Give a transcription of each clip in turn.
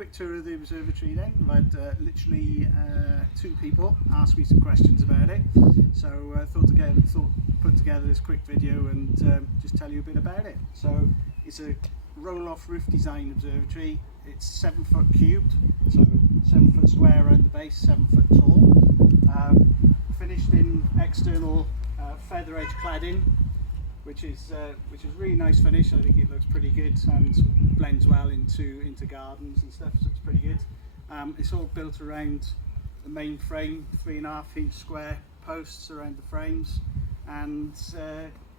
quick tour of the observatory then. I've had literally 2 people ask me some questions about it, so I thought put together this quick video and just tell you a bit about it. So it's a roll-off roof design observatory. It's 7 foot cubed, so 7 foot square around the base, 7 foot tall. Finished in external feather edge cladding, which is really nice finish. I think it looks pretty good and blends well into gardens and stuff, so it's pretty good. It's all built around the main frame, 3.5-inch square posts around the frames, and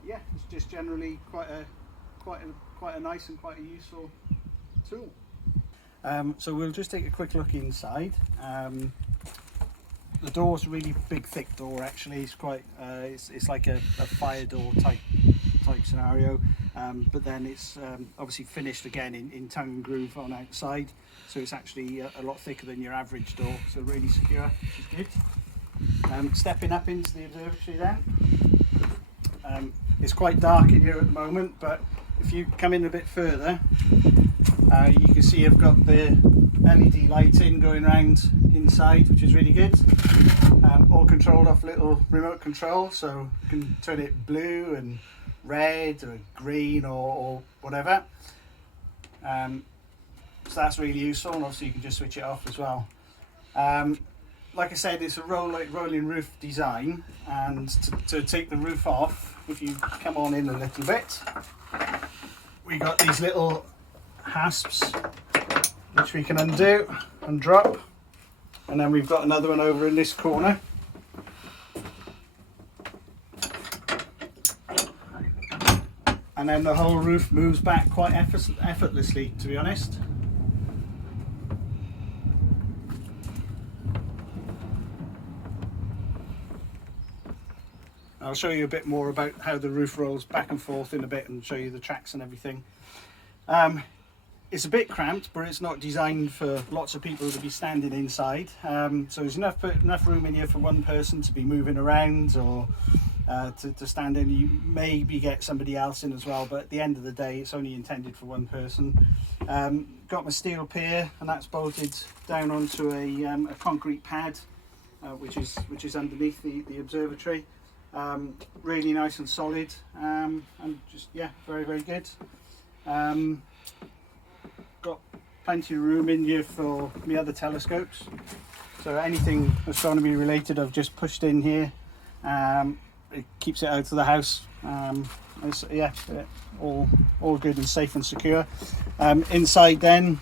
yeah, it's just generally quite a nice and quite a useful tool. So we'll just take a quick look inside. The door's a really big, thick door. Actually, it's quite it's like a fire door type scenario, but then it's obviously finished again in tongue and groove on outside, so it's actually a lot thicker than your average door, so really secure, which is good. Stepping up into the observatory then, it's quite dark in here at the moment, but if you come in a bit further, you can see I've got the LED lighting going around inside, which is really good. All controlled off little remote control, so you can turn it blue and red or green or whatever. So that's really useful, and obviously you can just switch it off as well. Like I said, it's a rolling roof design, and to take the roof off, if you come on in a little bit, we got these little hasps which we can undo and drop, and then we've got another one over in this corner. And then the whole roof moves back quite effortlessly, to be honest. I'll show you a bit more about how the roof rolls back and forth in a bit and show you the tracks and everything. It's a bit cramped, but it's not designed for lots of people to be standing inside. So there's enough room in here for one person to be moving around, or to stand in. You maybe get somebody else in as well, but at the end of the day it's only intended for one person. Got my steel pier, and that's bolted down onto a concrete pad, which is underneath the observatory. Really nice and solid, and just, yeah, very, very good. Got plenty of room in here for my other telescopes, so anything astronomy related I've just pushed in here. It keeps it out of the house. Yeah, all good and safe and secure. Inside then,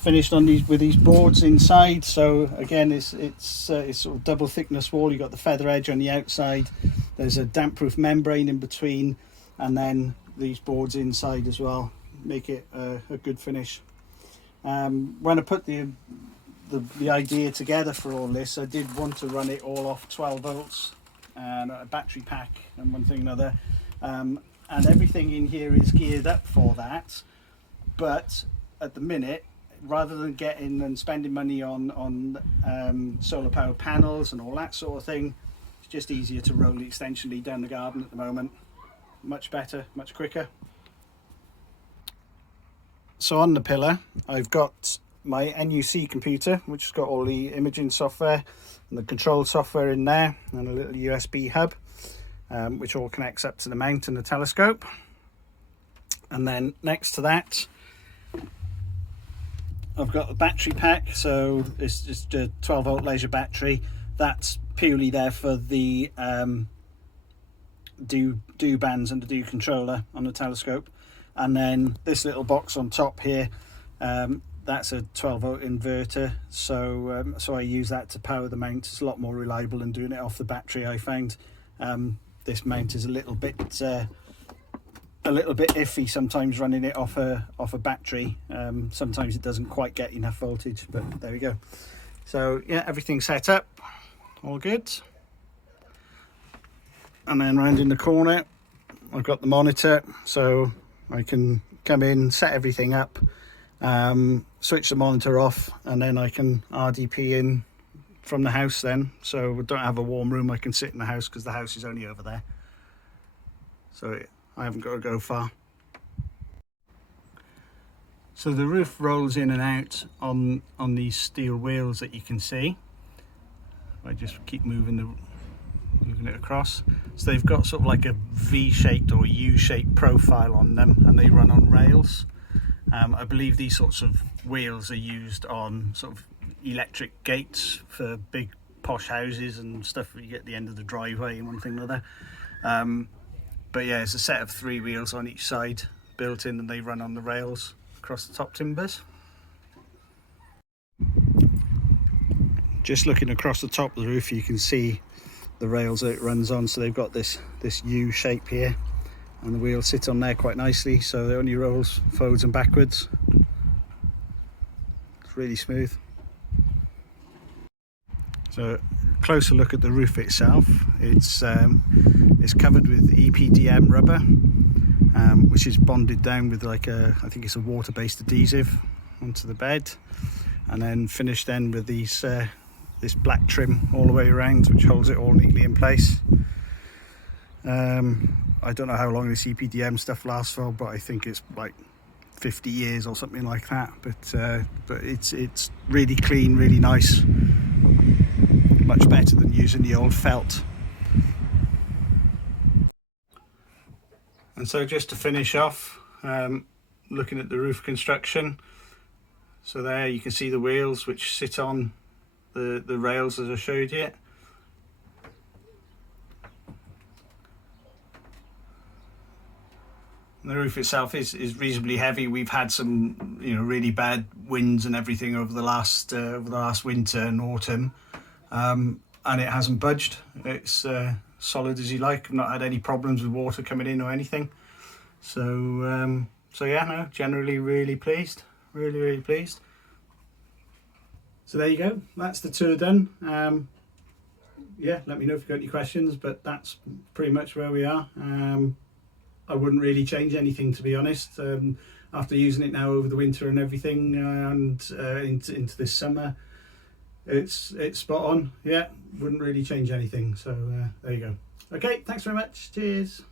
finished on with these boards inside. So again, it's sort of double thickness wall. You got the feather edge on the outside. There's a damp proof membrane in between, and then these boards inside as well make it a good finish. When I put the idea together for all this, I did want to run it all off 12 volts and a battery pack and one thing another, and everything in here is geared up for that. But at the minute, rather than getting and spending money on solar powered panels and all that sort of thing, it's just easier to roll the extension lead down the garden at the moment. Much better, much quicker. So on the pillar, I've got my NUC computer, which has got all the imaging software and the control software in there, and a little USB hub, which all connects up to the mount and the telescope. And then next to that, I've got the battery pack. So it's just a 12 volt leisure battery. That's purely there for the do bands and the do controller on the telescope. And then this little box on top here, that's a 12 volt inverter, so I use that to power the mount. It's a lot more reliable than doing it off the battery, I found. This mount is a little bit iffy sometimes, running it off a battery. Sometimes it doesn't quite get enough voltage, but there we go. So yeah, everything's set up, all good. And then round in the corner, I've got the monitor, so I can come in, set everything up, switch the monitor off, and then I can RDP in from the house then. So we don't have a warm room, I can sit in the house because the house is only over there, so I haven't got to go far. So the roof rolls in and out on these steel wheels that you can see. I just keep moving it across. So they've got sort of like a V-shaped or U-shaped profile on them, and they run on rails. I believe these sorts of wheels are used on sort of electric gates for big posh houses and stuff where you get at the end of the driveway and one thing or other. But yeah, it's a set of 3 wheels on each side built in, and they run on the rails across the top timbers. Just looking across the top of the roof, you can see the rails that it runs on. So they've got this U shape here, and the wheels sit on there quite nicely, so it only rolls forwards and backwards. It's really smooth. So closer look at the roof itself. It's covered with EPDM rubber, which is bonded down with like I think it's a water-based adhesive onto the bed, and then finished then with these this black trim all the way around, which holds it all neatly in place. I don't know how long this EPDM stuff lasts for, but I think it's like 50 years or something like that. But it's really clean, really nice, much better than using the old felt. And so just to finish off, looking at the roof construction, so there you can see the wheels which sit on the rails as I showed you. And the roof itself is reasonably heavy. We've had some really bad winds and everything over the last winter and autumn, and it hasn't budged. It's solid as you like. I've not had any problems with water coming in or anything. So yeah, no, generally really pleased, really pleased. So there you go, that's the tour done. Yeah, let me know if you've got any questions, but that's pretty much where we are. I wouldn't really change anything, to be honest. After using it now over the winter and everything, and into this summer, it's spot on. Yeah, wouldn't really change anything. So there you go. Okay, thanks very much. Cheers.